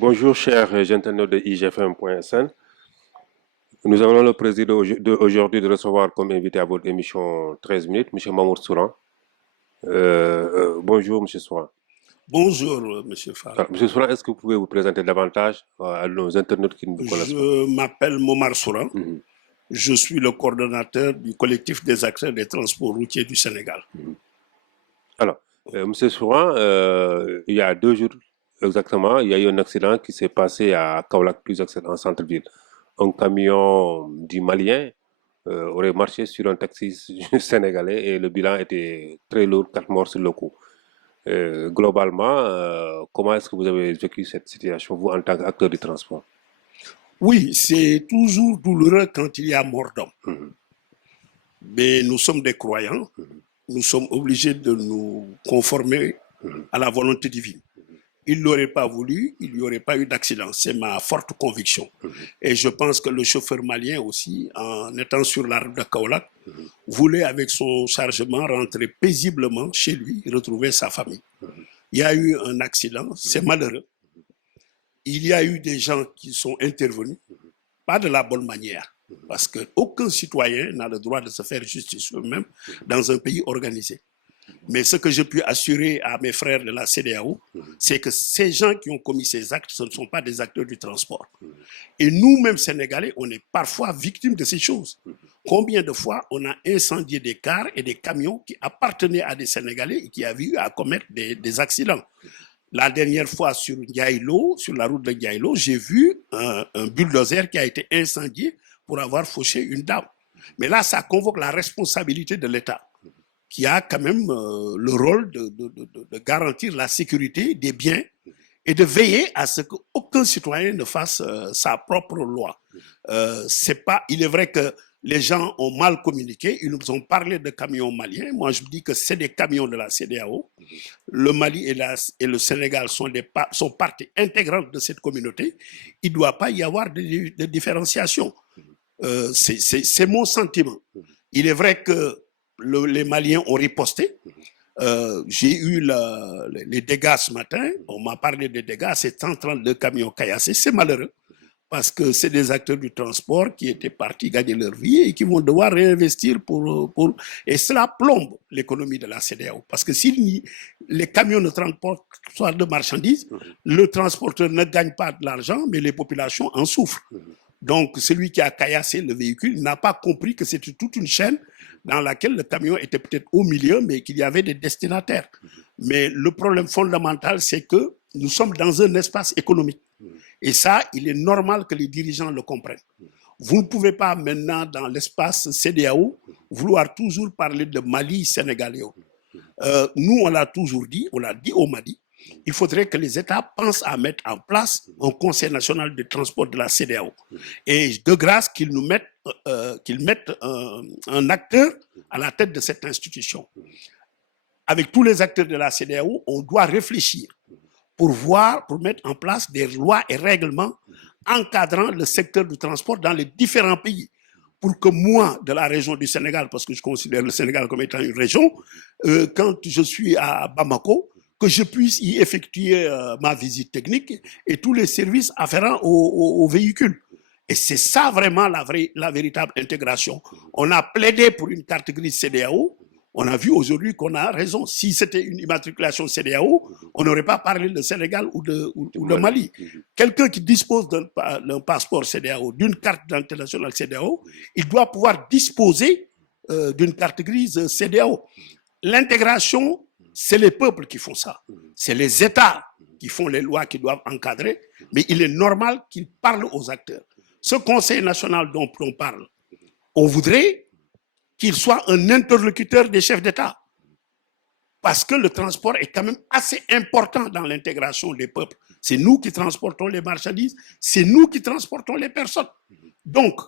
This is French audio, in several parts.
Bonjour, chers internautes de IGFM.sn. Nous avons le plaisir aujourd'hui de recevoir comme invité à votre émission 13 minutes, M. Mamour Souran. Bonjour, M. Souran. Bonjour, Monsieur Fall. M. Souran, est-ce que vous pouvez vous présenter davantage à nos internautes qui ne vous connaissent pas? Je m'appelle Momar Souran. Mhm. Je suis le coordonnateur du collectif des acteurs des transports routiers du Sénégal. Alors, M. Souran, il y a 2 jours exactement, il y a eu un accident qui s'est passé à Kaolack, plus exactement en centre-ville. Un camion du Malien aurait marché sur un taxi sénégalais et le bilan était très lourd, 4 morts sur le coup. Globalement, comment est-ce que vous avez vécu cette situation, vous, en tant qu'acteur du transport? Oui, c'est toujours douloureux quand il y a mort d'homme. Mhm. Mais nous sommes des croyants. Nous sommes obligés de nous conformer à la volonté divine. Il ne l'aurait pas voulu, il n'y aurait pas eu d'accident. C'est ma forte conviction. Et je pense que le chauffeur malien aussi, en étant sur la route de Kaolack, voulait avec son chargement rentrer paisiblement chez lui, retrouver sa famille. Il y a eu un accident, c'est malheureux. Il y a eu des gens qui sont intervenus, pas de la bonne manière, parce qu'aucun citoyen n'a le droit de se faire justice eux-mêmes dans un pays organisé. Mais ce que je puis assurer à mes frères de la CEDEAO, c'est que ces gens qui ont commis ces actes, ce ne sont pas des acteurs du transport. Et nous-mêmes, Sénégalais, on est parfois victimes de ces choses. Combien de fois on a incendié des cars et des camions qui appartenaient à des Sénégalais et qui avaient eu à commettre des accidents? La dernière fois sur Ndiaïlo, sur la route de Ndiaïlo, j'ai vu un bulldozer qui a été incendié pour avoir fauché une dame. Mais là, ça convoque la responsabilité de l'État, qui a quand même le rôle de garantir la sécurité des biens et de veiller à ce qu'aucun citoyen ne fasse sa propre loi. Il est vrai que les gens ont mal communiqué, ils nous ont parlé de camions maliens. Moi, je dis que c'est des camions de la CEDEAO. Le Mali et le Sénégal sont parties intégrantes de cette communauté. Il ne doit pas y avoir de différenciation. C'est mon sentiment. Il est vrai que les Maliens ont riposté. J'ai eu les dégâts ce matin. On m'a parlé des dégâts. C'est 132 camions caillassés. C'est malheureux parce que c'est des acteurs du transport qui étaient partis gagner leur vie et qui vont devoir réinvestir et cela plombe l'économie de la CEDEAO. Parce que si les camions ne transportent pas de marchandises, le transporteur ne gagne pas de l'argent, mais les populations en souffrent. Donc, celui qui a caillassé le véhicule n'a pas compris que c'était toute une chaîne dans laquelle le camion était peut-être au milieu, mais qu'il y avait des destinataires. Mais le problème fondamental, c'est que nous sommes dans un espace économique. Et ça, il est normal que les dirigeants le comprennent. Vous ne pouvez pas maintenant, dans l'espace CEDEAO, vouloir toujours parler de Mali sénégalais. Nous, on l'a toujours dit, on l'a dit au Mali, il faudrait que les États pensent à mettre en place un Conseil national de transport de la CEDEAO. Et de grâce qu'ils mettent un acteur à la tête de cette institution. Avec tous les acteurs de la CEDEAO, on doit réfléchir pour mettre en place des lois et règlements encadrant le secteur du transport dans les différents pays. Pour que moi, de la région du Sénégal, parce que je considère le Sénégal comme étant une région, quand je suis à Bamako, que je puisse y effectuer ma visite technique et tous les services afférents aux véhicules. Et c'est ça vraiment la véritable intégration. On a plaidé pour une carte grise CEDEAO. On a vu aujourd'hui qu'on a raison. Si c'était une immatriculation CEDEAO, on n'aurait pas parlé de Sénégal ou de Mali. Quelqu'un qui dispose d'un passeport CEDEAO, d'une carte internationale CEDEAO, il doit pouvoir disposer d'une carte grise CEDEAO. L'intégration, c'est les peuples qui font ça. C'est les États qui font les lois qui doivent encadrer, mais il est normal qu'ils parlent aux acteurs. Ce Conseil national dont on parle, on voudrait qu'il soit un interlocuteur des chefs d'État. Parce que le transport est quand même assez important dans l'intégration des peuples. C'est nous qui transportons les marchandises, c'est nous qui transportons les personnes. Donc,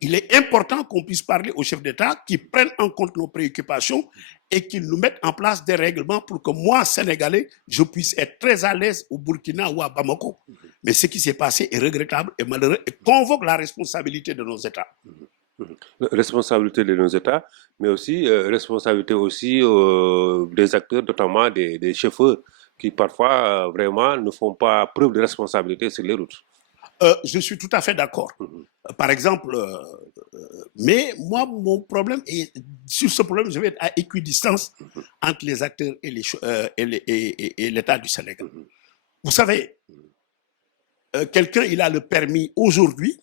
il est important qu'on puisse parler aux chefs d'État qui prennent en compte nos préoccupations et qu'ils nous mettent en place des règlements pour que moi, Sénégalais, je puisse être très à l'aise au Burkina ou à Bamako. Mais ce qui s'est passé est regrettable et malheureux et convoque la responsabilité de nos États. Responsabilité de nos États, mais aussi responsabilité aussi des acteurs, notamment des chauffeurs qui parfois vraiment ne font pas preuve de responsabilité sur les routes. Je suis tout à fait d'accord. Par exemple, mais moi, mon problème, et sur ce problème, je vais être à équidistance entre les acteurs et l'État du Sénégal. Vous savez, quelqu'un, il a le permis aujourd'hui,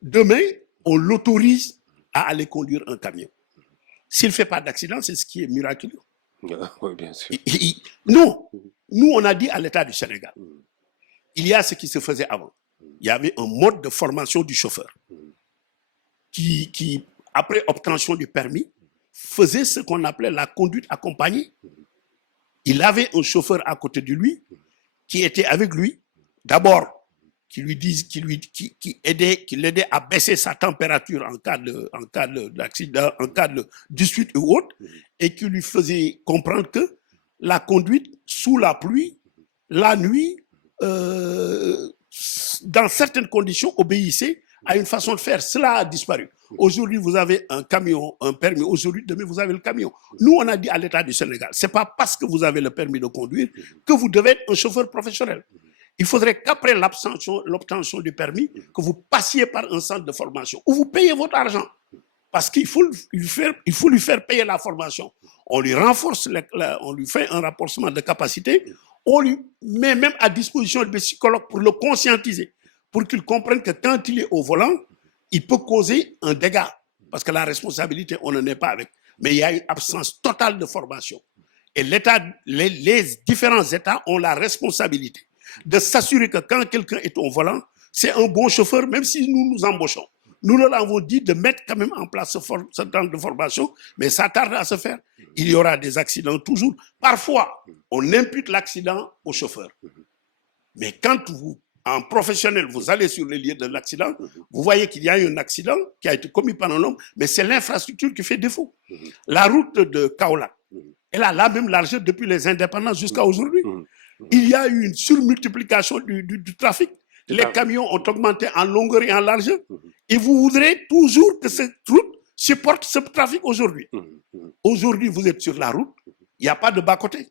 demain, on l'autorise à aller conduire un camion. S'il ne fait pas d'accident, c'est ce qui est miraculeux. Oui, bien sûr. Non, nous, on a dit à l'État du Sénégal, il y a ce qui se faisait avant. Il y avait un mode de formation du chauffeur qui, après obtention du permis, faisait ce qu'on appelait la conduite accompagnée. Il avait un chauffeur à côté de lui qui était avec lui, d'abord, qui l'aidait à baisser sa température en cas d'accident, en cas de dispute ou autre, et qui lui faisait comprendre que la conduite sous la pluie, la nuit, dans certaines conditions, obéissait à une façon de faire. Cela a disparu. Aujourd'hui, vous avez un camion, un permis. Aujourd'hui, demain, vous avez le camion. Nous, on a dit à l'État du Sénégal, ce n'est pas parce que vous avez le permis de conduire que vous devez être un chauffeur professionnel. Il faudrait qu'après l'obtention du permis, que vous passiez par un centre de formation où vous payez votre argent. Parce qu'il faut lui faire payer la formation. On lui renforce, on lui fait un renforcement de capacité. On lui met même à disposition des psychologues pour le conscientiser, pour qu'il comprenne que quand il est au volant, il peut causer un dégât. Parce que la responsabilité, on n'en est pas avec. Mais il y a une absence totale de formation. Et l'État, les différents États ont la responsabilité de s'assurer que quand quelqu'un est au volant, c'est un bon chauffeur, même si nous nous embauchons. Nous leur avons dit de mettre quand même en place ce temps de formation, mais ça tarde à se faire. Il y aura des accidents toujours. Parfois, on impute l'accident au chauffeur. Mais quand vous, en professionnel, vous allez sur les lieux de l'accident, vous voyez qu'il y a eu un accident qui a été commis par un homme, mais c'est l'infrastructure qui fait défaut. La route de Kaolack, elle a la même largeur depuis les indépendances jusqu'à aujourd'hui. Il y a eu une surmultiplication du trafic. Les camions ont augmenté en longueur et en largeur. Et vous voudrez toujours que cette route supporte ce trafic aujourd'hui. Aujourd'hui, vous êtes sur la route, il n'y a pas de bas-côté.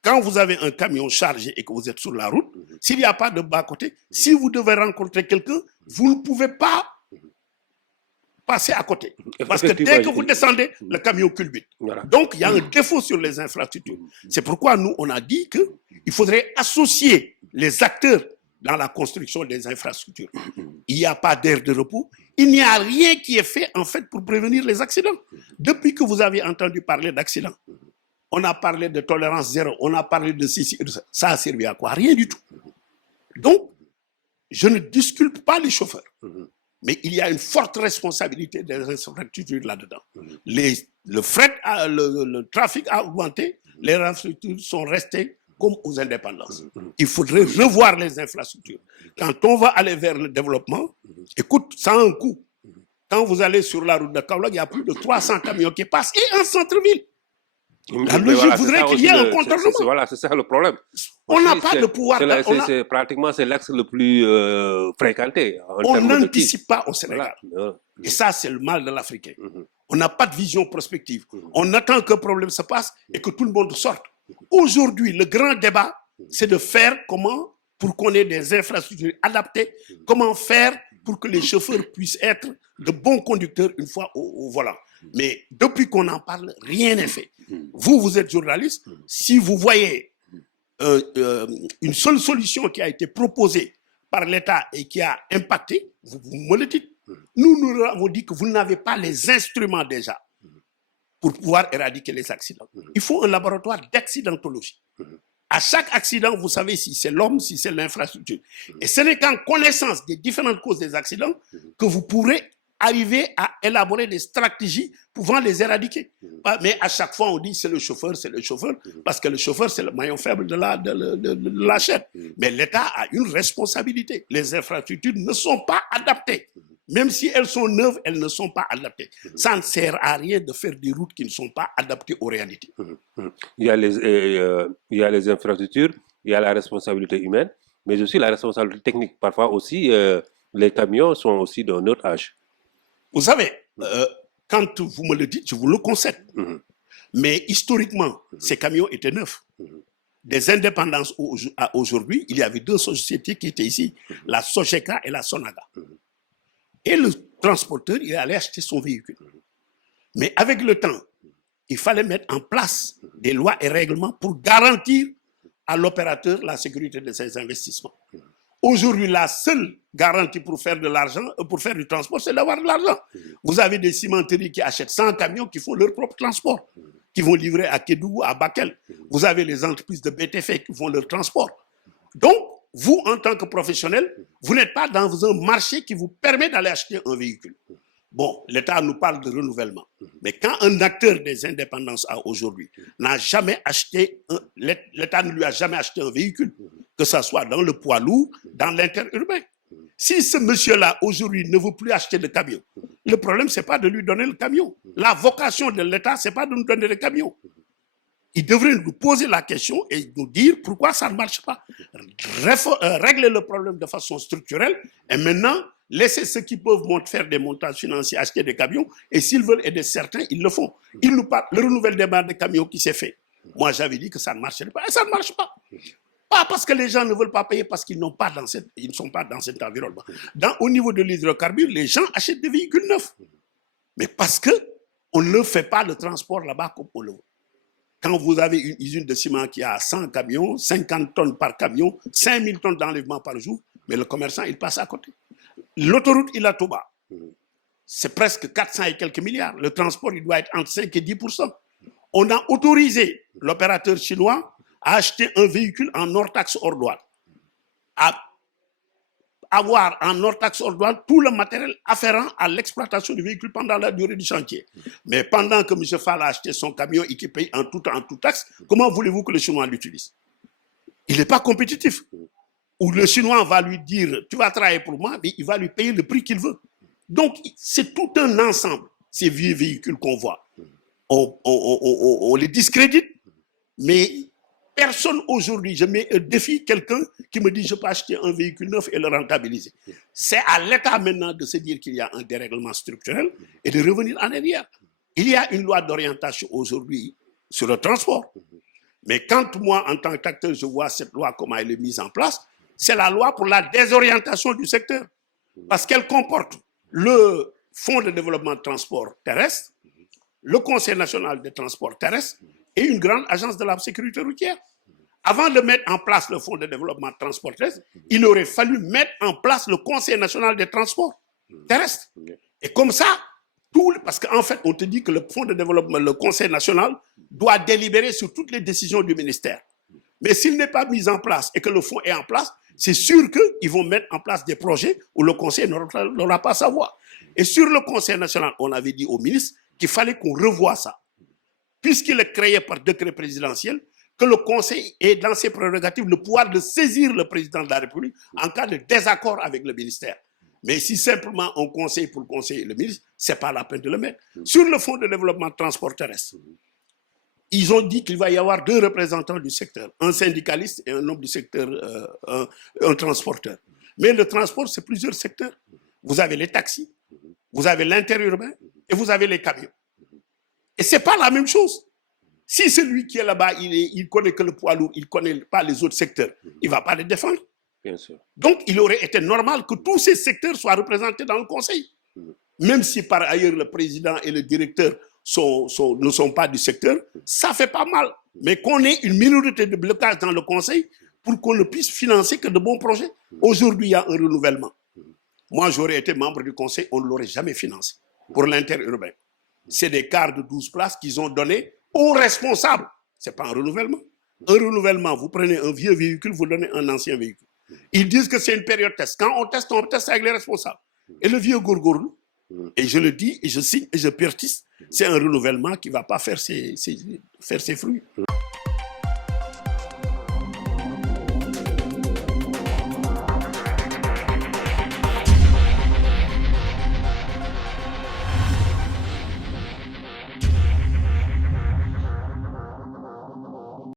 Quand vous avez un camion chargé et que vous êtes sur la route, s'il n'y a pas de bas-côté, si vous devez rencontrer quelqu'un, vous ne pouvez pas passer à côté. Parce que dès que vous descendez, le camion culbute. Voilà. Donc, il y a un défaut sur les infrastructures. C'est pourquoi nous, on a dit qu'il faudrait associer les acteurs dans la construction des infrastructures. Il n'y a pas d'aire de repos. Il n'y a rien qui est fait, en fait, pour prévenir les accidents. Depuis que vous avez entendu parler d'accidents, on a parlé de tolérance zéro, on a parlé de ceci, ça a servi à quoi? Rien du tout. Donc, je ne disculpe pas les chauffeurs. Mais il y a une forte responsabilité des infrastructures là-dedans. Le trafic a augmenté, les infrastructures sont restées comme aux indépendances. Il faudrait revoir les infrastructures. Quand on va aller vers le développement, écoute, ça a un coût. Quand vous allez sur la route de Kaolack, il y a plus de 300 camions qui passent, et en centre-ville. La logique voudrait qu'il y ait un contournement. Voilà, c'est ça le problème. On n'a pas de pouvoir. Pratiquement, c'est l'axe le plus fréquenté. On n'anticipe pas au Sénégal. Voilà. Et ça, c'est le mal de l'Africain. On n'a pas de vision prospective. On attend qu'un problème se passe et que tout le monde sorte. Aujourd'hui, le grand débat, c'est de faire comment, pour qu'on ait des infrastructures adaptées, comment faire pour que les chauffeurs puissent être de bons conducteurs une fois au volant. Mais depuis qu'on en parle, rien n'est fait. Vous, vous êtes journaliste. Si vous voyez une seule solution qui a été proposée par l'État et qui a impacté, vous me le dites. Nous avons dit que vous n'avez pas les instruments déjà pour pouvoir éradiquer les accidents. Il faut un laboratoire d'accidentologie. À chaque accident, vous savez si c'est l'homme, si c'est l'infrastructure. Et ce n'est qu'en connaissance des différentes causes des accidents que vous pourrez arriver à élaborer des stratégies pouvant les éradiquer. Mais à chaque fois, on dit c'est le chauffeur, parce que le chauffeur, c'est le maillon faible de la chaîne. Mais l'État a une responsabilité. Les infrastructures ne sont pas adaptées. Même si elles sont neuves, elles ne sont pas adaptées. Ça ne sert à rien de faire des routes qui ne sont pas adaptées aux réalités. Il y a les infrastructures, il y a la responsabilité humaine, mais aussi la responsabilité technique. Parfois aussi, les camions sont aussi d'un autre âge. Vous savez, quand vous me le dites, je vous le concède. Mais historiquement, ces camions étaient neufs. des indépendances à aujourd'hui, il y avait deux sociétés qui étaient ici, la Sogeca et la Sonaga. Et le transporteur, il allait acheter son véhicule. Mais avec le temps, il fallait mettre en place des lois et règlements pour garantir à l'opérateur la sécurité de ses investissements. Aujourd'hui, la seule garantie pour faire de l'argent, pour faire du transport, c'est d'avoir de l'argent. Vous avez des cimenteries qui achètent 100 camions qui font leur propre transport, qui vont livrer à Kédougou, à Bakel. Vous avez les entreprises de BTF qui font leur transport. Donc, vous, en tant que professionnel, vous n'êtes pas dans un marché qui vous permet d'aller acheter un véhicule. Bon, l'État nous parle de renouvellement. Mais quand un acteur des indépendances aujourd'hui n'a jamais acheté, l'État ne lui a jamais acheté un véhicule, que ce soit dans le poids lourd, dans l'interurbain. Si ce monsieur-là, aujourd'hui, ne veut plus acheter de camion, le problème, ce n'est pas de lui donner le camion. La vocation de l'État, ce n'est pas de nous donner le camion. Il devrait nous poser la question et nous dire pourquoi ça ne marche pas. Régler le problème de façon structurelle et maintenant, laisser ceux qui peuvent faire des montages financiers, acheter des camions, et s'ils veulent aider certains, ils le font. Ils nous parlent, le renouvellement des camions qui s'est fait. Moi, j'avais dit que ça ne marcherait pas, et ça ne marche pas. Pas parce que les gens ne veulent pas payer, parce qu'ils ne sont pas dans cet environnement. Au niveau de l'hydrocarbure, les gens achètent des véhicules neufs. Mais parce qu'on ne fait pas le transport là-bas comme on le veut. Quand vous avez une usine de ciment qui a 100 camions, 50 tonnes par camion, 5000 tonnes d'enlèvement par jour, mais le commerçant, il passe à côté. L'autoroute Ila Touba, c'est presque 400 et quelques milliards. Le transport, il doit être entre 5 et 10%. On a autorisé l'opérateur chinois à acheter un véhicule en hors taxe hors douane, à avoir en hors taxe hors douane tout le matériel afférent à l'exploitation du véhicule pendant la durée du chantier. Mais pendant que M. Fall a acheté son camion et qu'il paye en tout taxe, comment voulez-vous que le Chinois l'utilise? Il n'est pas compétitif. Ou le Chinois va lui dire, tu vas travailler pour moi, mais il va lui payer le prix qu'il veut. Donc, c'est tout un ensemble, ces vieux véhicules qu'on voit. On les discrédite, mais personne aujourd'hui, je mets un défi, quelqu'un qui me dit je peux acheter un véhicule neuf et le rentabiliser. C'est à l'État maintenant de se dire qu'il y a un dérèglement structurel et de revenir en arrière. Il y a une loi d'orientation aujourd'hui sur le transport. Mais quand moi, en tant qu'acteur, je vois cette loi, comment elle est mise en place, c'est la loi pour la désorientation du secteur. Parce qu'elle comporte le Fonds de développement de transport terrestre, le Conseil national des transports terrestres et une grande agence de la sécurité routière. Avant de mettre en place le Fonds de développement de transport terrestre, il aurait fallu mettre en place le Conseil national des transports terrestres. Et comme ça, parce qu'en fait, on te dit que le Fonds de développement, le Conseil national, doit délibérer sur toutes les décisions du ministère. Mais s'il n'est pas mis en place et que le fonds est en place, c'est sûr qu'ils vont mettre en place des projets où le Conseil n'aura pas sa voix. Et sur le Conseil national, on avait dit au ministre qu'il fallait qu'on revoie ça. Puisqu'il est créé par décret présidentiel, que le Conseil ait dans ses prérogatives le pouvoir de saisir le président de la République en cas de désaccord avec le ministère. Mais si simplement on conseille pour le conseiller le ministre, ce n'est pas la peine de le mettre. Sur le Fonds de développement de transport terrestre, ils ont dit qu'il va y avoir 2 représentants du secteur, un syndicaliste et un homme du secteur, un transporteur. Mais le transport, c'est plusieurs secteurs. Vous avez les taxis, vous avez l'interurbain et vous avez les camions. Et ce n'est pas la même chose. Si celui qui est là-bas, il connaît que le poids lourd, il ne connaît pas les autres secteurs, il ne va pas les défendre. Bien sûr. Donc, il aurait été normal que tous ces secteurs soient représentés dans le Conseil. Même si par ailleurs le président et le directeur ne sont pas du secteur, ça fait pas mal. Mais qu'on ait une minorité de blocage dans le Conseil pour qu'on ne puisse financer que de bons projets. Aujourd'hui, il y a un renouvellement. Moi, j'aurais été membre du Conseil, on ne l'aurait jamais financé pour l'interurbain. C'est des cars de 12 places qu'ils ont donnés aux responsables. Ce n'est pas un renouvellement. Un renouvellement, vous prenez un vieux véhicule, vous donnez un ancien véhicule. Ils disent que c'est une période test. Quand on teste avec les responsables. Et le vieux gourgourou, et je le dis, et je signe, et je persiste, c'est un renouvellement qui ne va pas faire ses fruits.